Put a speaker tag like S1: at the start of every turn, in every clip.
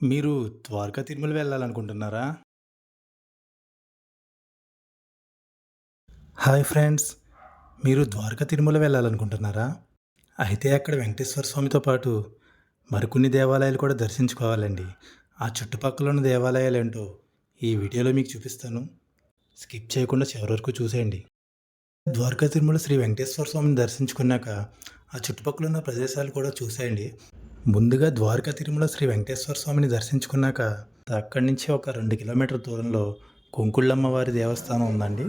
S1: మీరు Dwaraka Tirumala వెళ్ళాలనుకుంటున్నారా? Hi friends! మీరు ద్వారకా తిరుమల వెళ్ళాలనుకుంటున్నారా? అయితే అక్కడ వెంకటేశ్వర స్వామితో పాటు మరికొన్ని దేవాలయాలు కూడా దర్శించుకోవాలండి. ఆ చుట్టుపక్కల ఉన్న దేవాలయాలు ఏంటో ఈ వీడియోలో మీకు చూపిస్తాను. స్కిప్ చేయకుండా చివరి వరకు చూసేయండి. ద్వారకా తిరుమల శ్రీ వెంకటేశ్వర స్వామిని దర్శించుకున్నాక ఆ చుట్టుపక్కల ఉన్న ప్రదేశాలు కూడా చూసేయండి. ముందుగా ద్వారకా తిరుమల శ్రీ వెంకటేశ్వర స్వామిని దర్శించుకున్నాక అక్కడి నుంచి ఒక రెండు కిలోమీటర్ దూరంలో కొంకుళ్ళమ్మవారి దేవస్థానం ఉందండి.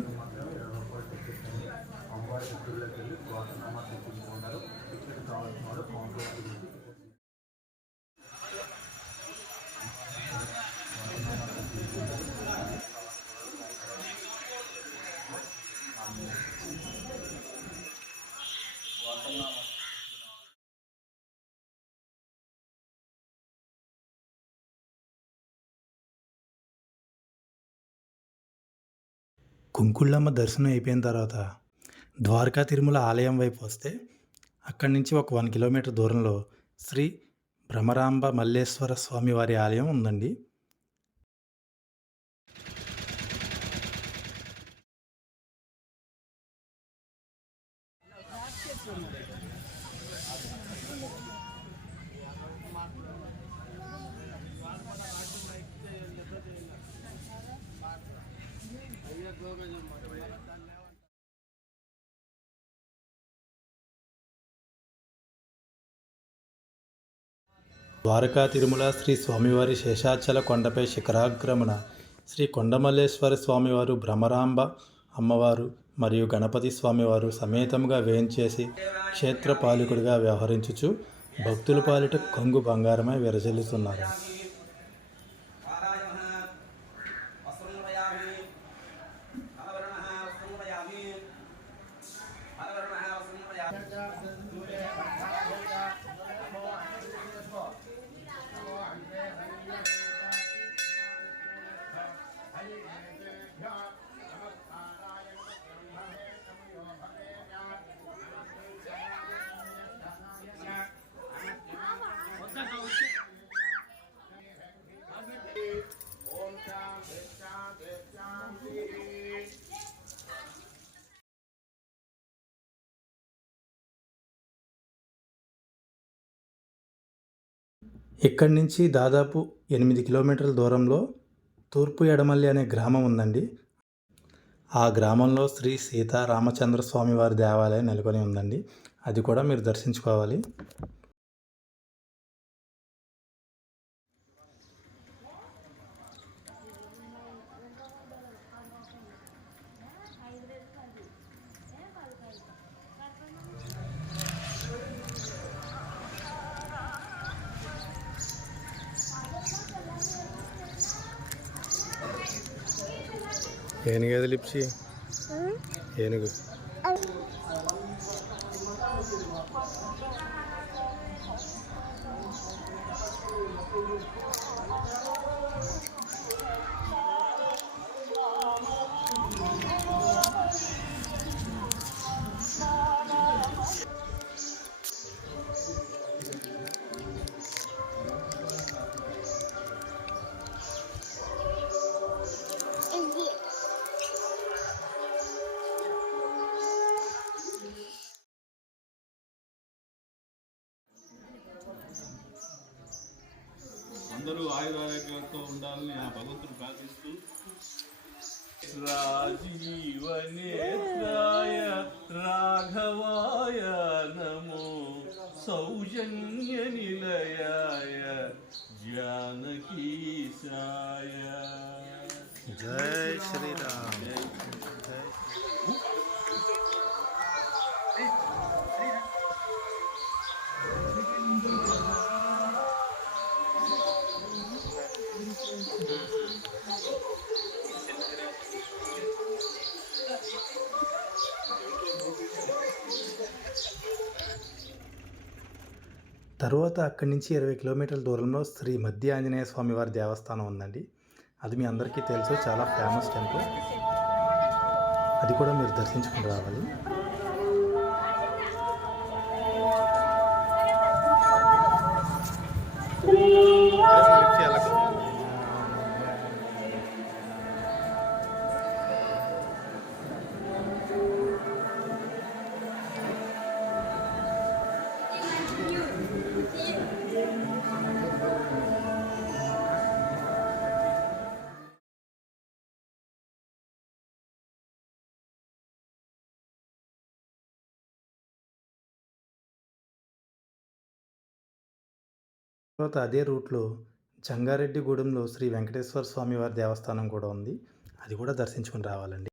S1: కుంకుళ్ళమ్మ దర్శనం అయిపోయిన తర్వాత ద్వారకా తిరుమల ఆలయం వైపు వస్తే అక్కడి నుంచి ఒక వన్ కిలోమీటర్ దూరంలో శ్రీ భ్రమరాంబ మల్లేశ్వర స్వామి వారి ఆలయం ఉందండి. ద్వారకా తిరుమల శ్రీ స్వామివారి శేషాచల కొండపై శిఖరాగ్రమణ శ్రీ కొండమల్లేశ్వర స్వామివారు భ్రమరాంబ అమ్మవారు మరియు గణపతి స్వామివారు సమేతముగా వేంచేసి క్షేత్రపాలకుడిగా వ్యవహరించుచు భక్తుల పాలిట కొంగు బంగారమై విరజల్లుతున్నారు. ఇక్కడి నుంచి దాదాపు ఎనిమిది కిలోమీటర్ల దూరంలో తూర్పు ఎడమల్లి అనే గ్రామం ఉందండి. ఆ గ్రామంలో శ్రీ సీతా రామచంద్ర స్వామి వారి దేవాలయం నెలకొని ఉందండి. అది కూడా మీరు దర్శించుకోవాలి. ఏనుగు లిప్సి? ఏనుగు.
S2: ఆయురారోగ్యాలతో ఉండాలని ఆ భగవంతుడు ప్రార్థిస్తూ రాజీవనేత్రాయ రాఘవాయ నమో సౌజన్య నిలయాయ జానకీశాయ.
S1: జై శ్రీరామ్. తరువాత అక్కడి నుంచి 20 కిలోమీటర్ల దూరంలో శ్రీ మధ్య ఆంజనేయ స్వామి వారి దేవస్థానం ఉందండి. అది మీ అందరికీ తెలుసు చాలా ఫేమస్ టెంపుల్. అది కూడా మీరు దర్శించుకుని రావాలి. తర్వాత అదే రూట్లో జంగారెడ్డిగూడెంలో శ్రీ వెంకటేశ్వర స్వామి వారి దేవస్థానం కూడా ఉంది. అది కూడా దర్శించుకుని రావాలండి.